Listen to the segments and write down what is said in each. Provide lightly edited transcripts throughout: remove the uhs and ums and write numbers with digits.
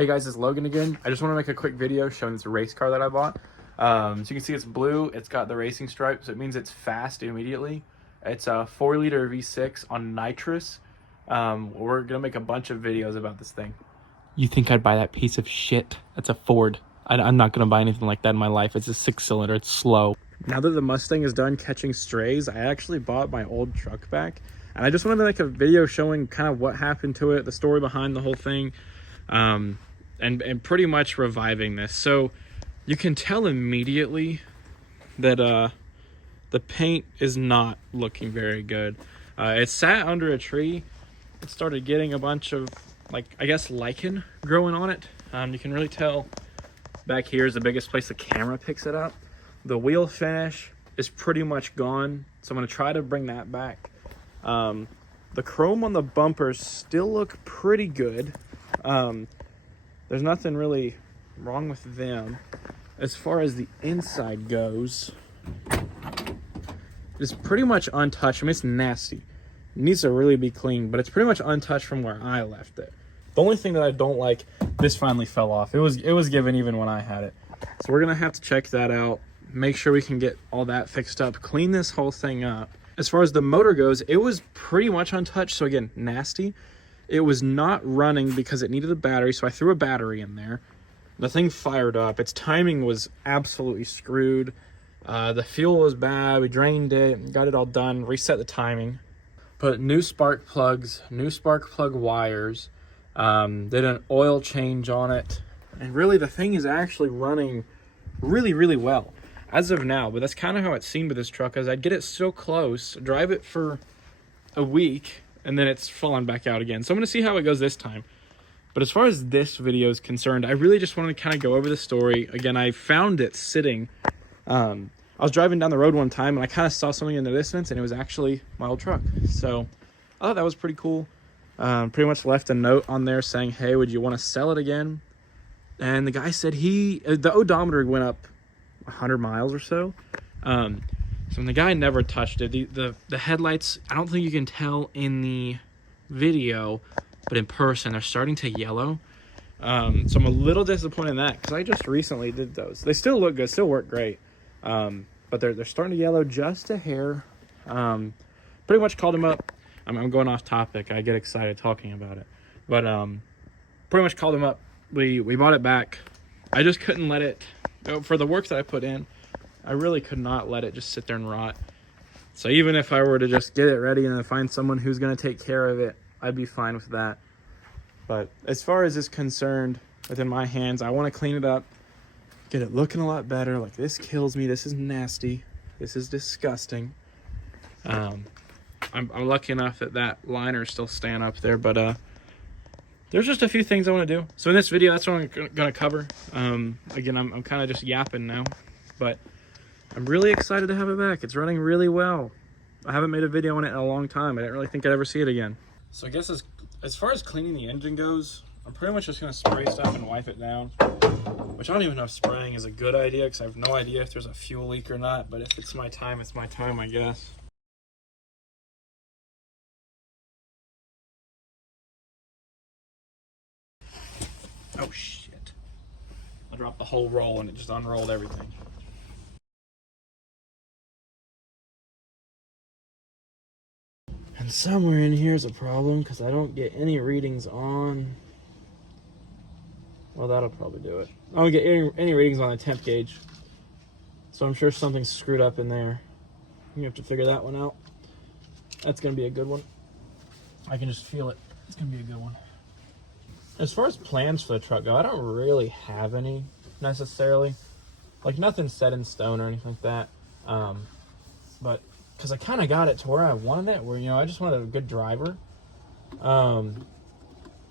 Hey guys, it's Logan again. I just want to make a quick video showing this race car that I bought. So you can see it's blue, it's got the racing stripe, so it means it's fast immediately. It's a 4-liter V6 on nitrous. We're gonna make a bunch of videos about this thing. You think I'd buy that piece of shit? That's a Ford. I'm not gonna buy anything like that in my life. It's a 6-cylinder, it's slow. Now that the Mustang is done catching strays, I actually bought my old truck back. And I just wanted to make a video showing kind of what happened to it, the story behind the whole thing. And pretty much reviving this. So you can tell immediately that the paint is not looking very good. It sat under a tree. It started getting a bunch of, like, I guess lichen growing on it. You can really tell back here is the biggest place the camera picks it up. The wheel finish is pretty much gone, so I'm going to try to bring that back. The chrome on the bumpers still look pretty good. There's nothing really wrong with them. As far as the inside goes, it's pretty much untouched. I mean, it's nasty. It needs to really be clean, but it's pretty much untouched from where I left it. The only thing that I don't like, this finally fell off. It was given even when I had it. So we're gonna have to check that out, make sure we can get all that fixed up, clean this whole thing up. As far as the motor goes, it was pretty much untouched. So again, nasty. It was not running because it needed a battery, so I threw a battery in there. The thing fired up. Its timing was absolutely screwed. The fuel was bad. We drained it, got it all done, reset the timing. Put new spark plugs, new spark plug wires, did an oil change on it. And really, the thing is actually running really, really well as of now. But that's kind of how it seemed with this truck, as I'd get it so close, drive it for a week, and then it's fallen back out again. So I'm going to see how it goes this time. But as far as this video is concerned, I really just wanted to kind of go over the story. Again, I found it sitting. I was driving down the road one time, and I kind of saw something in the distance, and it was actually my old truck. So I thought that was pretty cool. Pretty much left a note on there saying, hey, would you want to sell it again? And the guy said the odometer went up 100 miles or so. So when the guy never touched it, the headlights, I don't think you can tell in the video, but in person, they're starting to yellow. So I'm a little disappointed in that, because I just recently did those. They still look good, still work great. But they're starting to yellow just a hair. Pretty much called him up. I'm going off topic. I get excited talking about it. But pretty much called him up. We bought it back. I just couldn't let it, for the work that I put in, I really could not let it just sit there and rot. So even if I were to just get it ready and then find someone who's going to take care of it, I'd be fine with that. But as far as it's concerned, within my hands, I want to clean it up, get it looking a lot better. Like, this kills me. This is nasty. This is disgusting. I'm lucky enough that liner is still staying up there, but there's just a few things I want to do. So in this video, that's what I'm going to cover. Again, I'm kind of just yapping now, but I'm really excited to have it back. It's running really well. I haven't made a video on it in a long time. I didn't really think I'd ever see it again. So I guess as far as cleaning the engine goes, I'm pretty much just going to spray stuff and wipe it down. Which I don't even know if spraying is a good idea, because I have no idea if there's a fuel leak or not. But if it's my time, it's my time, I guess. Oh, shit. I dropped the whole roll and it just unrolled everything. And somewhere in here is a problem, because I don't get any readings on... Well, that'll probably do it. I don't get any readings on the temp gauge. So I'm sure something's screwed up in there. You have to figure that one out. That's going to be a good one. I can just feel it. It's going to be a good one. As far as plans for the truck go, I don't really have any, necessarily. Like, nothing set in stone or anything like that. But... because I kind of got it to where I wanted it, where, you know, I just wanted a good driver.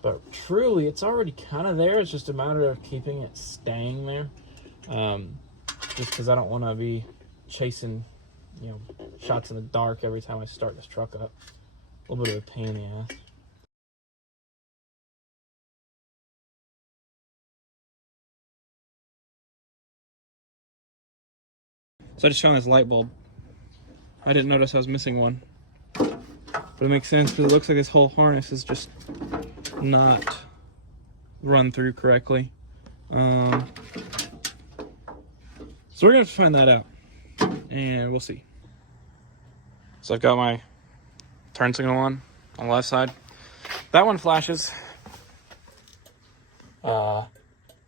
But truly, it's already kind of there. It's just a matter of keeping it staying there. Just because I don't want to be chasing, you know, shots in the dark every time I start this truck up. A little bit of a pain in the ass. So I just found this light bulb. I didn't notice I was missing one. But it makes sense, because it looks like this whole harness is just not run through correctly. So we're gonna have to find that out, and we'll see. So I've got my turn signal on the left side. That one flashes.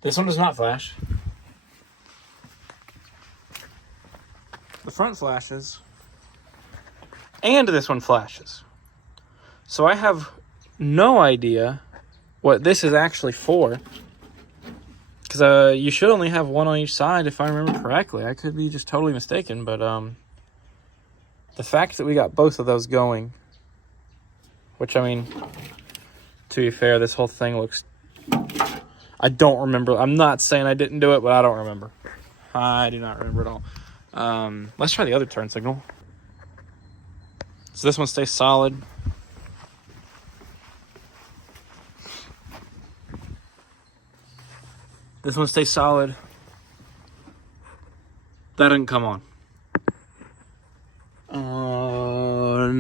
This one does not flash. The front flashes, and this one flashes. So I have no idea what this is actually for, because you should only have one on each side if I remember correctly. I could be just totally mistaken, but the fact that we got both of those going, which, I mean, to be fair, this whole thing looks, I don't remember. I'm not saying I didn't do it, but I don't remember. I do not remember at all. Let's try the other turn signal. So this one stays solid. This one stays solid. That didn't come on.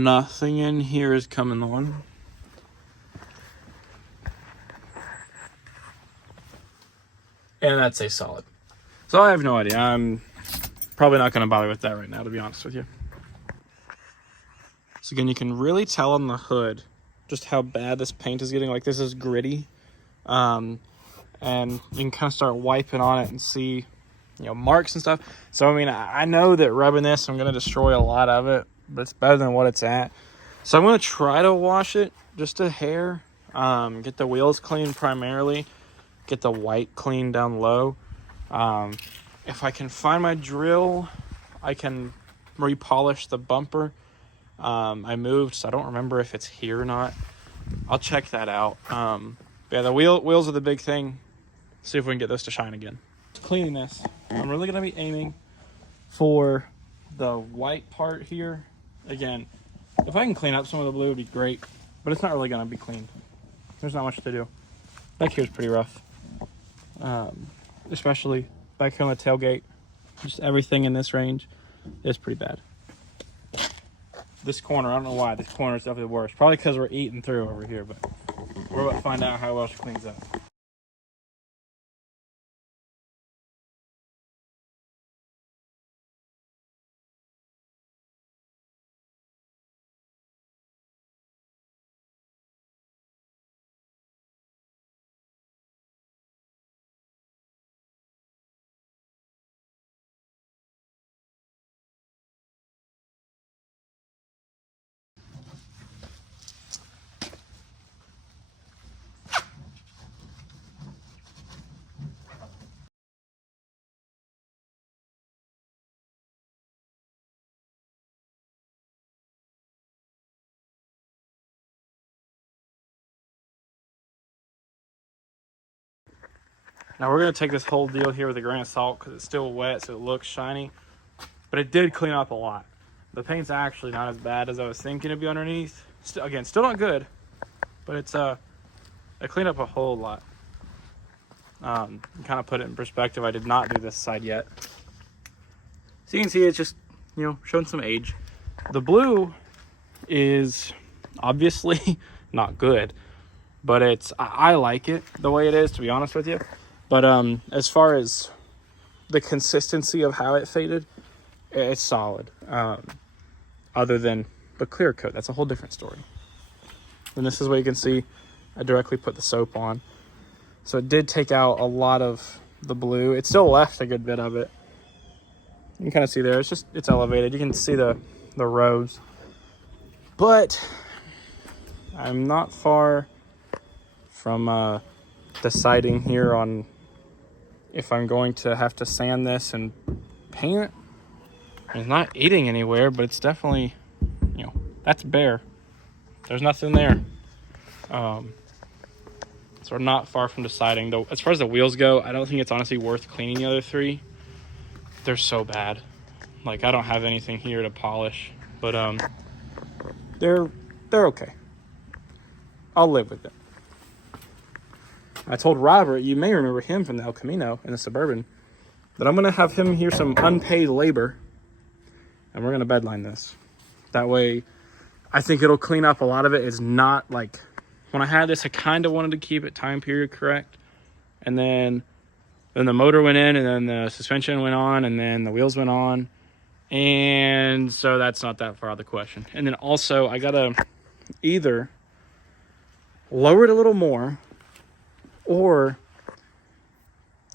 Nothing in here is coming on. And that stays solid. So I have no idea. I'm probably not going to bother with that right now, to be honest with you. So again, you can really tell on the hood just how bad this paint is getting. Like, this is gritty. And you can kind of start wiping on it and see, you know, marks and stuff. So, I mean, I know that rubbing this, I'm going to destroy a lot of it, but it's better than what it's at. So I'm going to try to wash it just a hair. Get the wheels clean primarily. Get the white clean down low. If I can find my drill, I can repolish the bumper. I moved, so I don't remember if it's here or not. I'll check that out. Yeah, the wheels are the big thing. See if we can get those to shine again. Cleaning this, I'm really going to be aiming for the white part here. Again, if I can clean up some of the blue, it would be great, but it's not really going to be cleaned. There's not much to do. Back here is pretty rough, especially back here on the tailgate. Just everything in this range is pretty bad. This corner, I don't know why, this corner is definitely the worst. Probably because we're eating through over here, but we're about to find out how well she cleans up. Now we're going to take this whole deal here with a grain of salt because it's still wet, so it looks shiny. But it did clean up a lot. The paint's actually not as bad as I was thinking it'd be underneath. Again, still not good, but it cleaned up a whole lot. Kind of put it in perspective, I did not do this side yet. So you can see it's just, you know, showing some age. The blue is obviously not good, but I like it the way it is, to be honest with you. But as far as the consistency of how it faded, it's solid. Other than the clear coat, that's a whole different story. And this is what you can see. I directly put the soap on. So it did take out a lot of the blue. It still left a good bit of it. You can kind of see there, it's elevated. You can see the rows. But I'm not far from deciding here on if I'm going to have to sand this and paint it. It's not eating anywhere, but it's definitely, you know, that's bare. There's nothing there. So we're not far from deciding. Though, as far as the wheels go, I don't think it's honestly worth cleaning the other three. They're so bad. Like, I don't have anything here to polish, but they're okay. I'll live with it. I told Robert, you may remember him from the El Camino in the Suburban, that I'm going to have him here some unpaid labor, and we're going to bedline this. That way, I think it'll clean up a lot of it. It's not like, when I had this, I kind of wanted to keep it time period correct, and then the motor went in, and then the suspension went on, and then the wheels went on. And so that's not that far out of the question. And then also I gotta either lower it a little more or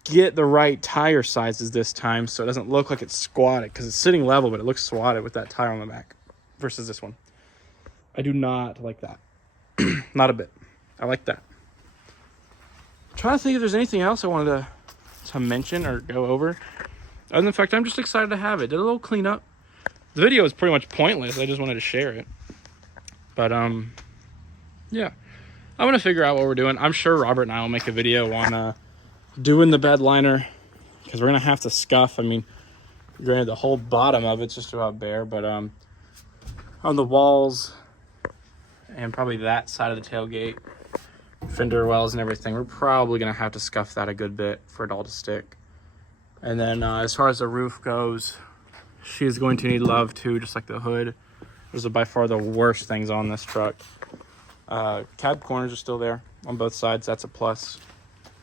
get the right tire sizes this time so it doesn't look like it's squatted, because it's sitting level but it looks squatted with that tire on the back versus this one. I do not like that. Not a bit. I like that. I'm trying to think if there's anything else I wanted to mention or go over. Other than the fact I'm just excited to have it. Did a little cleanup. The video is pretty much pointless. I just wanted to share it. But yeah. I'm gonna figure out what we're doing. I'm sure Robert and I will make a video on doing the bed liner, because we're gonna have to scuff. I mean, granted, the whole bottom of it's just about bare, but on the walls and probably that side of the tailgate, fender wells and everything, we're probably gonna have to scuff that a good bit for it all to stick. And then as far as the roof goes, she's going to need love too, just like the hood. Those are by far the worst things on this truck. Cab corners are still there on both sides. That's a plus.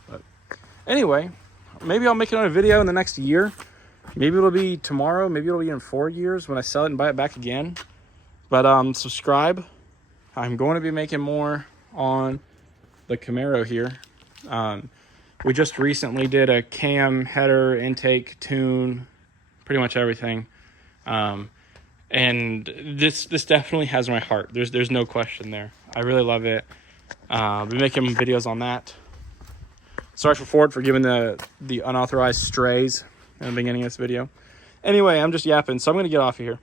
But anyway, maybe I'll make it on a video in the next year. Maybe it'll be tomorrow. Maybe it'll be in 4 years when I sell it and buy it back again. But subscribe. I'm going to be making more on the Camaro here. We just recently did a cam, header, intake, tune, pretty much everything. And this definitely has my heart. There's no question there. I really love it. I'll be making videos on that. Sorry for Ford for giving the unauthorized strays in the beginning of this video. Anyway, I'm just yapping, so I'm going to get off of here.